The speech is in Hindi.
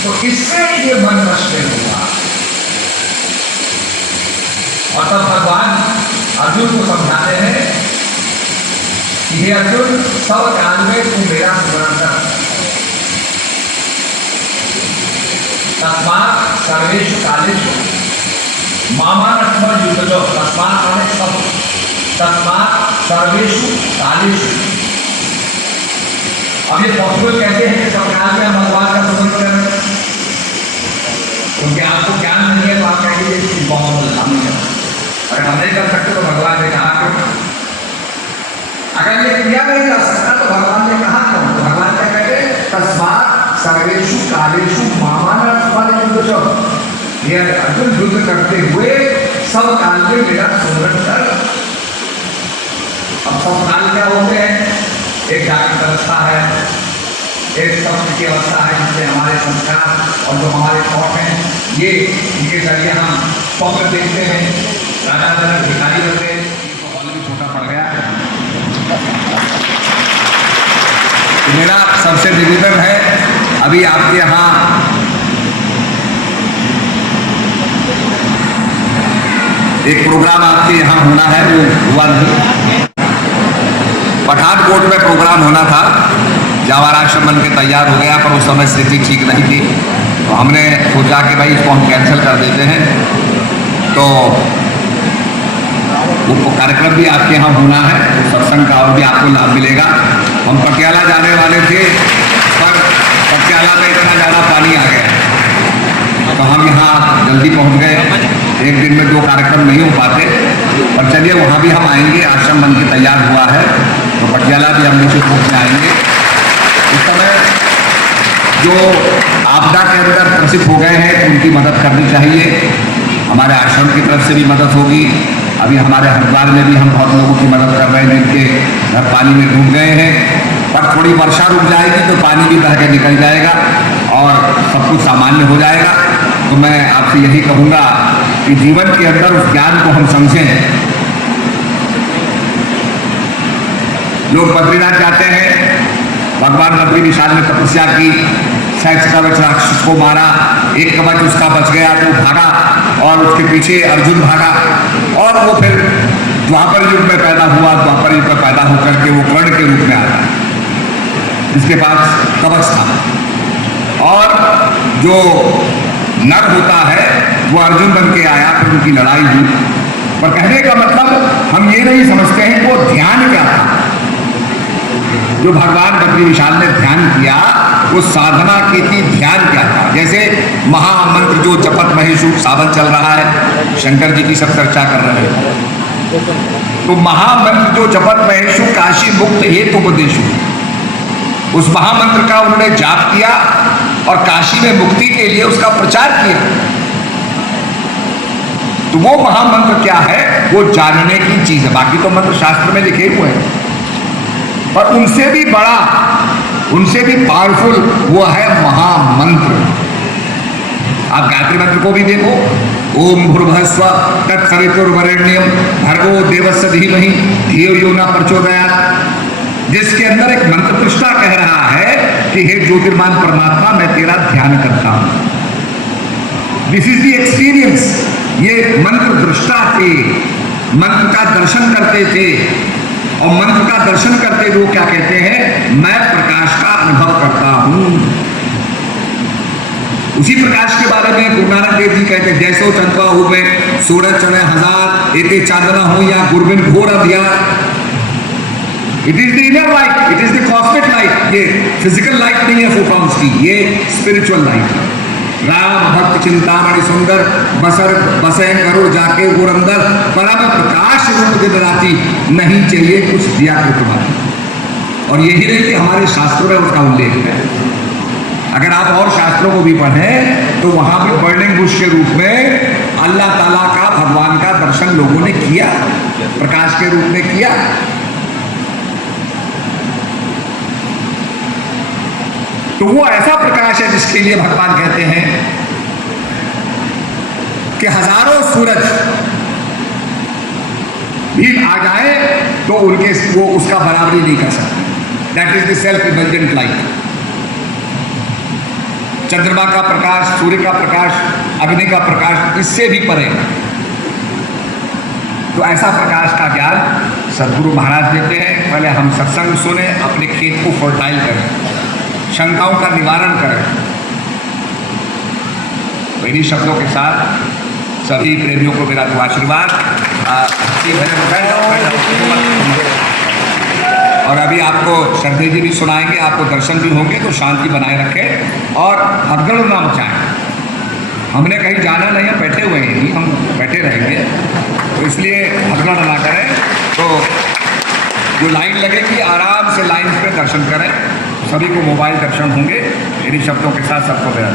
तो इससे ये मन नष्ट हुआ। और तब भगवान अर्जुन को समझाते हैं कि हे अर्जुन, सब काल में तू मेरा स्मरण कर, तस्मात् सर्वेषु कालेषु मामानस्मर युद्धजो। तस्मात् माने सब, तस्मात् सर्वेषु कालेषु। अब ये पॉसिबल कैसे है कि सब काल में हम भगवान का स्मरण करें? क्योंकि आपको ज्ञान नहीं है तो आप कहेंगे इसकी बहुत हम नहीं करते। अगर हम नहीं कर सकते तो भगवान ने कहा क्यों? अगर ये किया नहीं जा सकता तो भगवान ने कहा क्यों? तो भगवान क्या कहते हैं? तस्मात् सर्वेषु कालेषु मामानस्मर युद्धजो। ये अर्जुन युद्ध करते हुए सब काल में मेरा स्मरण कर। अब सब काल क्या होते हैं? एक जागृत अवस्था है, एक स्वप्न की अवस्था है जिससे हमारे संस्कार और जो हमारे थॉट हैं ये इनके जरिए हम स्वप्न देखते हैं। राजा जनक भिखारी बनते, हॉल भी छोटा पड़ गया। मेरा सबसे निवेदन है, अभी आपके यहाँ एक प्रोग्राम आपके यहाँ होना है, वो हुआ नहीं। पठानकोट में प्रोग्राम होना था, जावर आश्रम बन के तैयार हो गया, पर उस समय स्थिति ठीक नहीं थी, तो हमने सोचा कि भाई इसको हम कैंसिल कर देते हैं। तो वो कार्यक्रम भी आपके यहाँ होना है, तो सत्संग का और भी आपको लाभ मिलेगा। हम पटियाला जाने वाले थे, पर पटियाला में इतना ज़्यादा पानी आ गया तो हम यहाँ जल्दी पहुँच गए। एक दिन में 2 कार्यक्रम नहीं हो पाते, पर चलिए वहाँ भी हम आएंगे। आश्रम बन के तैयार हुआ है तो पटियाला भी हम नीचे पहुँच में आएंगे। इस समय जो आपदा के अंदर ग्रसित हो गए हैं उनकी मदद करनी चाहिए। हमारे आश्रम की तरफ से भी मदद होगी। अभी हमारे हरिद्वार में भी हम बहुत लोगों की मदद कर रहे हैं जिनके घर पानी में डूब गए हैं, पर थोड़ी वर्षा रुक जाएगी तो पानी भी बह के निकल जाएगा और सब कुछ सामान्य हो जाएगा। तो मैं आपसे यही कहूँगा कि जीवन के अंदर उस ज्ञान को हम समझें। लोग बद्रीनाथ जाते हैं, भगवान बद्री विशाल ने तपस्या की, सहस्त्र कवच राक्षस को मारा, एक कवच उसका बच गया तो भागा और उसके पीछे अर्जुन भागा और वो फिर द्वापर युग में पैदा हुआ। द्वापर युग में पैदा होकर के वो कर्ण के रूप में आता जिसके पास कवच था, और जो नर होता है वो अर्जुन बन के आया, फिर उनकी लड़ाई हुई। पर कहने का मतलब हम ये नहीं समझते हैं वो ध्यान क्या था। जो भगवान बद्री विशाल ने ध्यान किया वो साधना की थी। ध्यान क्या था? जैसे महामंत्र जो जपत महेशु, सावन चल रहा है, शंकर जी की सब चर्चा कर रहे हैं, तो महामंत्र जो जपत महेशु काशी मुक्त हेतु उपदेशु, उस महामंत्र का उन्होंने जाप किया और काशी में मुक्ति के लिए उसका प्रचार किया। तो वो महामंत्र क्या है? वो जानने की चीज है। बाकी तो मंत्र शास्त्र में लिखे हुए हैं, पर उनसे भी बड़ा, उनसे भी पावरफुल वो है महामंत्र। आप गायत्री मंत्र को भी देखो, ओम भूर्भुवः तत्सवितुर्वरेण्यं भर्गो देवस्य धीमहि धियो यो न प्रचोदयात्, जिसके अंदर एक मंत्र पृष्ठा कह रहा है कि हे ज्योतिर्मान परमात्मा, मैं तेरा ध्यान करता हूं। This is the experience. ये मंत्र दृष्टा थे, मंत्र का दर्शन करते थे, और मंत्र का दर्शन करते हुए क्या कहते हैं? मैं प्रकाश का अनुभव करता हूं। उसी प्रकाश के बारे में गुरु नानक देव जी कहते हैं, जैसो चंद्रमा हो में सूरज चढ़े हजार, एते चांदना हो या गुरबिन घोर अंधियार। It is the inner light, it is the cosmic light. ये फिजिकल लाइट नहीं है फोटॉन्स की, ये स्पिरिचुअल लाइट। राम भक्त चिंतामणि सुंदर बसर बसे करो जाके गुर अंदर, परम प्रकाश रूप दिन राती, नहीं चाहिए कुछ दिया को तुम्हारा। और यही नहीं कि हमारे शास्त्रों में उसका उल्लेख है। अगर आप और शास्त्रों को भी पढ़ें तो वहां भी बर्निंग बुश के रूप में अल्लाह ताला का, भगवान का दर्शन लोगों ने किया, प्रकाश के रूप में किया। तो वो ऐसा प्रकाश है जिसके लिए भगवान कहते हैं कि हजारों सूरज भी आ जाए तो उनके वो उसका बराबरी नहीं कर सकते। That is the self emulgent light. चंद्रमा का प्रकाश, सूर्य का प्रकाश, अग्नि का प्रकाश, इससे भी परे। तो ऐसा प्रकाश का ज्ञान सदगुरु महाराज देते हैं। पहले हम सत्संग सुने, अपने खेत को फर्टाइल करें, शंकाओं का निवारण करें। तो इन्हीं शब्दों के साथ सभी प्रेमियों को मेरा तो आशीर्वाद। और अभी आपको श्रद्धेय जी भी सुनाएंगे, आपको दर्शन भी होंगे, तो शांति बनाए रखें और हड़बड़ ना मचाएं। हमने कहीं जाना नहीं, हम बैठे हुए हैं, हम बैठे रहेंगे, तो इसलिए हड़बड़ ना करें। तो जो लाइन लगेगी आराम से लाइन पे दर्शन करें, सभी को मोबाइल दर्शन होंगे। इन्हीं शब्दों के साथ सबको मेरा